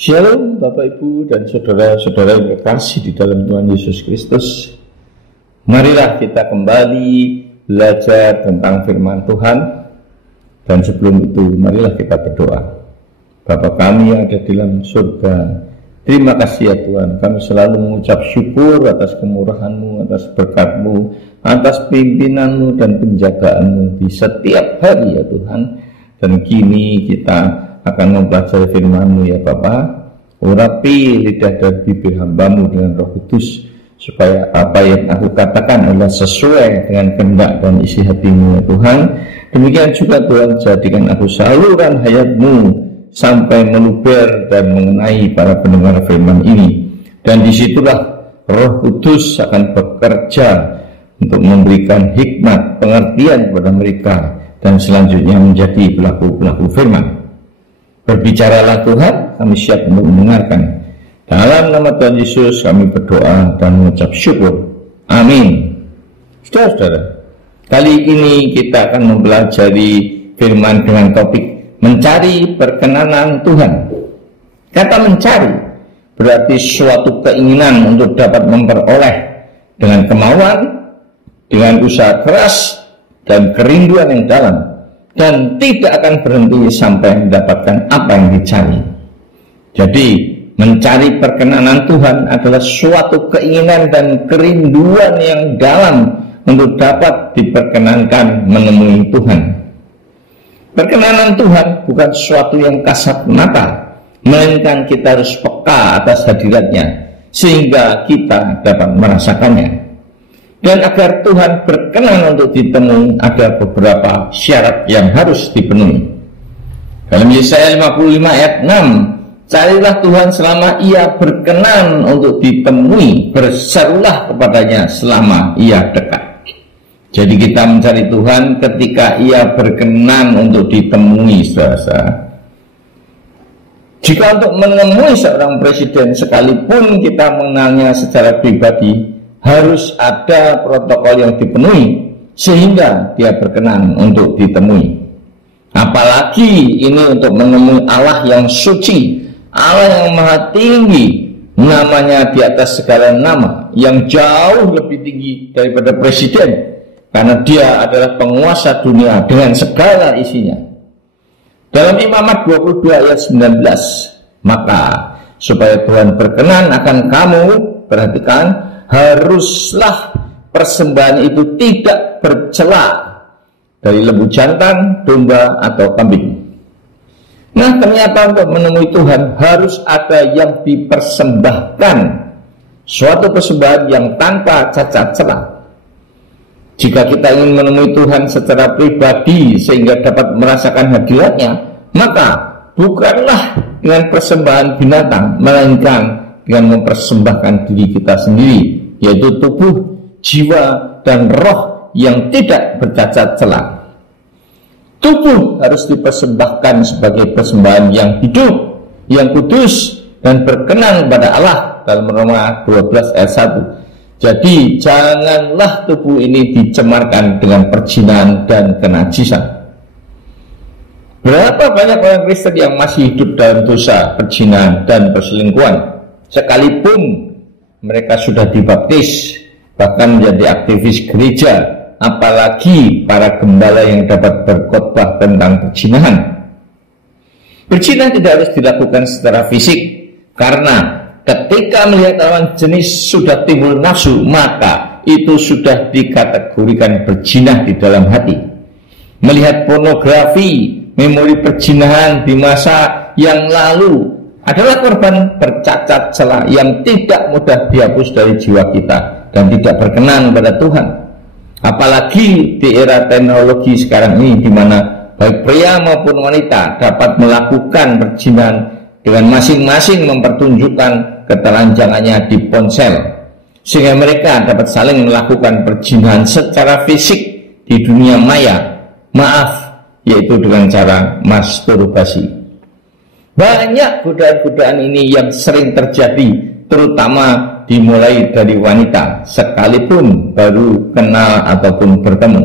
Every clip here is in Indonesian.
Shalom Bapak Ibu dan saudara-saudara yang terkasih di dalam Tuhan Yesus Kristus. Marilah kita kembali belajar tentang firman Tuhan. Dan sebelum itu marilah kita berdoa. Bapa kami yang ada di dalam surga, terima kasih ya Tuhan. Kami selalu mengucap syukur atas kemurahan-Mu, atas berkat-Mu, atas pimpinan-Mu dan penjagaan-Mu di setiap hari ya Tuhan. Dan kini kita akan mempelajari firman-Mu ya Bapa. Urapi lidah dan bibir hamba-Mu dengan Roh Kudus, supaya apa yang aku katakan adalah sesuai dengan kehendak dan isi hati-Mu ya Tuhan. Demikian juga Tuhan, jadikan aku saluran hayat-Mu sampai meluber dan mengenai para pendengar firman ini. Dan disitulah Roh Kudus akan bekerja untuk memberikan hikmat, pengertian kepada mereka, dan selanjutnya menjadi pelaku-pelaku firman. Berbicaralah Tuhan, kami siap untuk mendengarkan. Dalam nama Tuhan Yesus kami berdoa dan mengucap syukur. Amin. Saudara-saudara, kali ini kita akan mempelajari firman dengan topik mencari perkenanan Tuhan. Kata mencari berarti suatu keinginan untuk dapat memperoleh dengan kemauan, dengan usaha keras dan kerinduan yang dalam, dan tidak akan berhenti sampai mendapatkan apa yang dicari. Jadi mencari perkenanan Tuhan adalah suatu keinginan dan kerinduan yang dalam untuk dapat diperkenankan menemui Tuhan. Perkenanan Tuhan bukan sesuatu yang kasat mata, melainkan kita harus peka atas hadiratnya sehingga kita dapat merasakannya. Dan agar Tuhan berkenan untuk ditemui, ada beberapa syarat yang harus dipenuhi. Dalam Yesaya 55 ayat 6, carilah Tuhan selama ia berkenan untuk ditemui, berserulah kepadanya selama ia dekat. Jadi kita mencari Tuhan ketika ia berkenan untuk ditemui, saudara. Jika untuk menemui seorang presiden sekalipun kita mengenalnya secara pribadi, harus ada protokol yang dipenuhi sehingga dia berkenan untuk ditemui. Apalagi ini untuk menemui Allah yang suci, Allah yang maha tinggi, namanya di atas segala nama, yang jauh lebih tinggi daripada presiden, karena dia adalah penguasa dunia dengan segala isinya. Dalam Imamat 22 ayat 19, maka supaya Tuhan berkenan akan kamu, perhatikan, haruslah persembahan itu tidak bercela dari lembu jantan, domba, atau kambing. Nah, ternyata untuk menemui Tuhan harus ada yang dipersembahkan, suatu persembahan yang tanpa cacat celah. Jika kita ingin menemui Tuhan secara pribadi sehingga dapat merasakan hadiratnya, maka bukanlah dengan persembahan binatang, melainkan dengan mempersembahkan diri kita sendiri, yaitu tubuh, jiwa, dan roh yang tidak bercacat celah. Tubuh harus dipersembahkan sebagai persembahan yang hidup, yang kudus, dan berkenan kepada Allah dalam Roma 12 ayat 1. Jadi janganlah tubuh ini dicemarkan dengan perzinahan dan kenajisan. Berapa banyak orang Kristen yang masih hidup dalam dosa perzinahan dan perselingkuhan, sekalipun mereka sudah dibaptis, bahkan menjadi aktivis gereja, apalagi para gembala yang dapat berkhotbah tentang perzinahan. Perzinahan tidak harus dilakukan secara fisik, karena ketika melihat lawan jenis sudah timbul nafsu, maka itu sudah dikategorikan berzina di dalam hati. Melihat pornografi, memori perzinahan di masa yang lalu adalah korban bercacat celah yang tidak mudah dihapus dari jiwa kita dan tidak berkenan pada Tuhan. Apalagi di era teknologi sekarang ini, di mana baik pria maupun wanita dapat melakukan perzinahan dengan masing-masing mempertunjukkan ketelanjangannya di ponsel, sehingga mereka dapat saling melakukan perzinahan secara fisik di dunia maya, yaitu dengan cara masturbasi. Banyak godaan-godaan ini yang sering terjadi, terutama dimulai dari wanita, sekalipun baru kenal ataupun bertemu.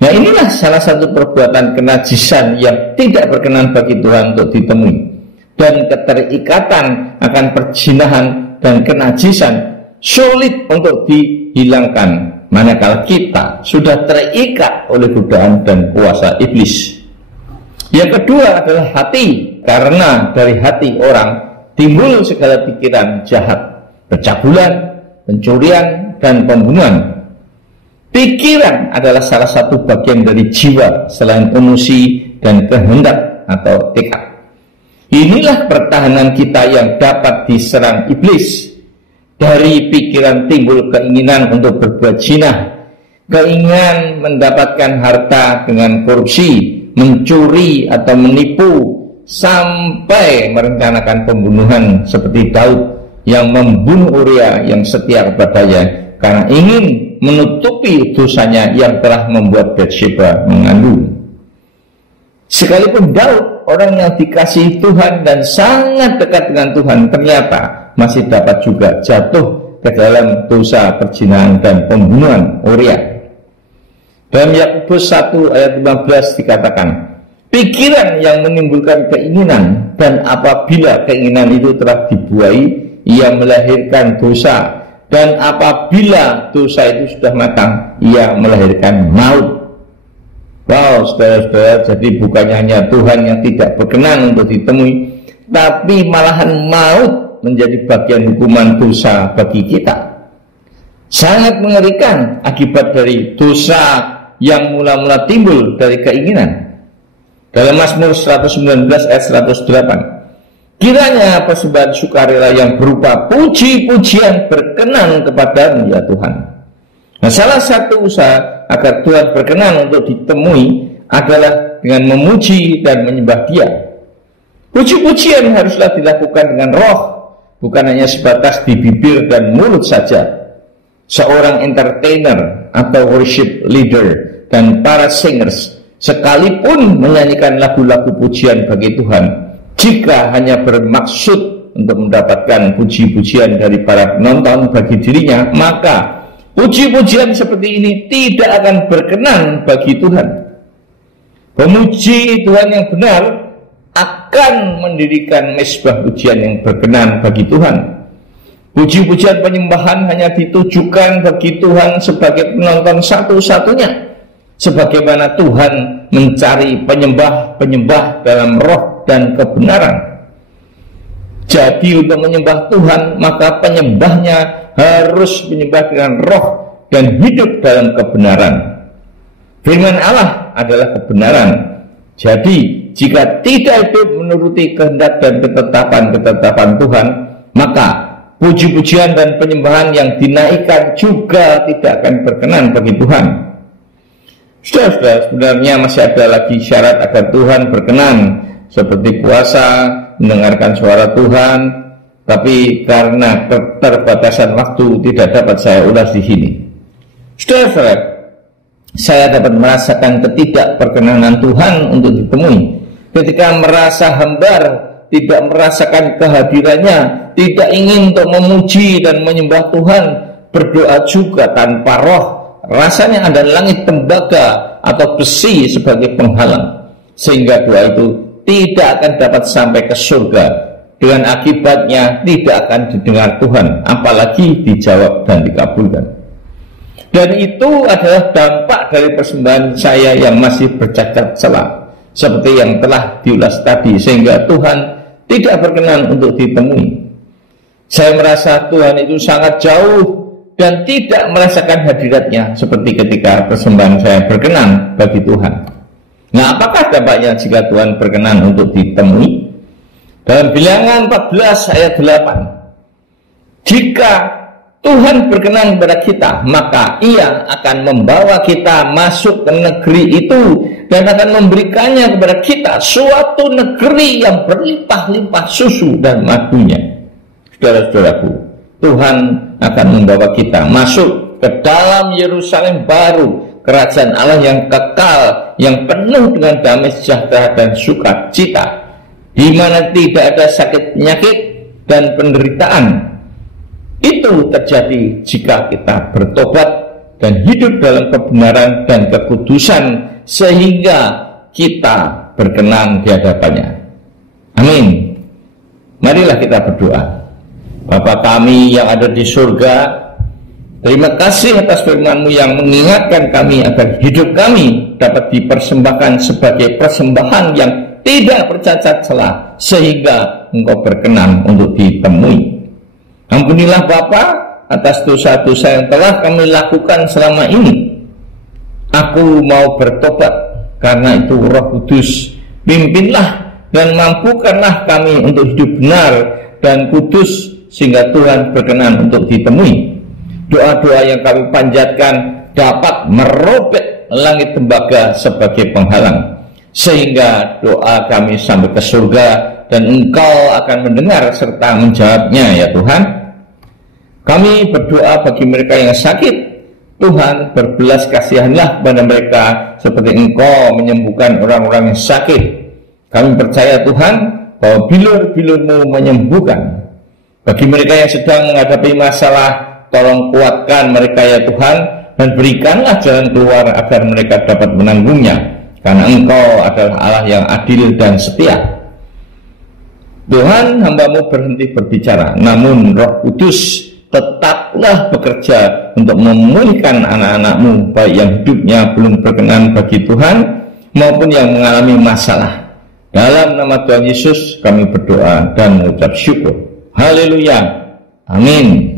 Nah, inilah salah satu perbuatan kenajisan yang tidak berkenan bagi Tuhan untuk ditemui. dan keterikatan akan perzinahan dan kenajisan sulit untuk dihilangkan manakala kita sudah terikat oleh godaan dan kuasa iblis. Yang kedua adalah hati, karena dari hati orang timbul segala pikiran jahat, percabulan, pencurian, dan pembunuhan. Pikiran adalah salah satu bagian dari jiwa selain emosi dan kehendak atau tekad. Inilah pertahanan kita yang dapat diserang iblis. Dari pikiran timbul keinginan untuk berbuat zina, keinginan mendapatkan harta dengan korupsi, mencuri atau menipu, sampai merencanakan pembunuhan seperti Daud yang membunuh Uria yang setia kepadanya karena ingin menutupi dosanya yang telah membuat Batsheba mengandung. Sekalipun Daud, orang yang dikasihi Tuhan dan sangat dekat dengan Tuhan, ternyata masih dapat juga jatuh ke dalam dosa perzinahan dan pembunuhan Uria. Dalam Yakobus 1 ayat 15 dikatakan, pikiran yang menimbulkan keinginan, dan apabila keinginan itu telah dibuai, ia melahirkan dosa, dan apabila dosa itu sudah matang, ia melahirkan maut. Wow, saudara-saudara, jadi bukannya hanya Tuhan yang tidak berkenan untuk ditemui, tapi malahan maut menjadi bagian hukuman dosa bagi kita. Sangat mengerikan akibat dari dosa yang mula-mula timbul dari keinginan. Dalam Mazmur 119 ayat 108, kiranya persembahan sukarela yang berupa puji-pujian berkenan kepadamu ya Tuhan. Nah, salah satu usaha agar Tuhan berkenan untuk ditemui adalah dengan memuji dan menyembah Dia. Puji-pujian haruslah dilakukan dengan roh, bukan hanya sebatas di bibir dan mulut saja. Seorang entertainer atau worship leader dan para singers sekalipun menyanyikan lagu-lagu pujian bagi Tuhan, jika hanya bermaksud untuk mendapatkan puji-pujian dari para penonton bagi dirinya, maka puji-pujian seperti ini tidak akan berkenan bagi Tuhan. Pemuji Tuhan yang benar akan mendirikan mezbah pujian yang berkenan bagi Tuhan. Puji-pujian penyembahan hanya ditujukan bagi Tuhan sebagai penonton satu-satunya, sebagaimana Tuhan mencari penyembah-penyembah dalam roh dan kebenaran. Jadi untuk menyembah Tuhan, maka penyembahnya harus menyembah dengan roh dan hidup dalam kebenaran. Firman Allah adalah kebenaran. Jadi jika tidak hidup menuruti kehendak dan ketetapan-ketetapan Tuhan, maka puji-pujian dan penyembahan yang dinaikkan juga tidak akan berkenan bagi Tuhan. Saudara-saudara, sebenarnya masih ada lagi syarat agar Tuhan berkenan, seperti puasa, mendengarkan suara Tuhan, tapi karena keterbatasan waktu tidak dapat saya ulas di sini. Saudara-saudara, saya dapat merasakan ketidakperkenanan Tuhan untuk ditemui ketika merasa hambar, tidak merasakan kehadirannya, tidak ingin untuk memuji dan menyembah Tuhan, berdoa juga tanpa roh. Rasanya ada langit tembaga atau besi sebagai penghalang, sehingga doa itu tidak akan dapat sampai ke surga. Dengan akibatnya tidak akan didengar Tuhan, apalagi dijawab dan dikabulkan. Dan itu adalah dampak dari persembahan saya yang masih bercacat celah, seperti yang telah diulas tadi, sehingga Tuhan tidak berkenan untuk ditemui. Saya merasa Tuhan itu sangat jauh dan tidak merasakan hadiratnya, seperti ketika persembahan saya berkenan bagi Tuhan. Nah, apakah dampaknya jika Tuhan berkenan untuk ditemui? Dalam Bilangan 14 ayat 8, jika Tuhan berkenan kepada kita, maka Ia akan membawa kita masuk ke negeri itu dan akan memberikannya kepada kita, suatu negeri yang berlimpah-limpah susu dan madunya. Saudara-saudaraku, Tuhan akan membawa kita masuk ke dalam Yerusalem baru, kerajaan Allah yang kekal, yang penuh dengan damai sejahtera dan sukacita, di mana tidak ada sakit penyakit dan penderitaan. Itu terjadi jika kita bertobat dan hidup dalam kebenaran dan kekudusan, sehingga kita berkenan di hadapannya. Amin. Marilah kita berdoa. Bapa kami yang ada di surga, terima kasih atas firman-Mu yang mengingatkan kami agar hidup kami dapat dipersembahkan sebagai persembahan yang tidak bercacat celah, sehingga Engkau berkenan untuk ditemui. Ampunilah Bapa atas dosa-dosa yang telah kami lakukan selama ini. Aku mau bertobat, karena itu Roh Kudus, pimpinlah dan mampukanlah kami untuk hidup benar dan kudus, sehingga Tuhan berkenan untuk ditemui. Doa-doa yang kami panjatkan dapat merobek langit tembaga sebagai penghalang, sehingga doa kami sampai ke surga dan Engkau akan mendengar serta menjawabnya, ya Tuhan. Kami berdoa bagi mereka yang sakit. Tuhan, berbelas kasihanlah kepada mereka seperti Engkau menyembuhkan orang-orang yang sakit. Kami percaya Tuhan bahwa bilur-bilur-Mu menyembuhkan. Bagi mereka yang sedang menghadapi masalah, tolong kuatkan mereka ya Tuhan, dan berikanlah jalan keluar agar mereka dapat menanggungnya, karena Engkau adalah Allah yang adil dan setia. Tuhan, hamba-Mu berhenti berbicara, namun Roh Kudus tetaplah bekerja untuk memulihkan anak-anak-Mu, baik yang hidupnya belum berkenan bagi Tuhan maupun yang mengalami masalah. Dalam nama Tuhan Yesus kami berdoa dan mengucap syukur. Haleluya. Amin.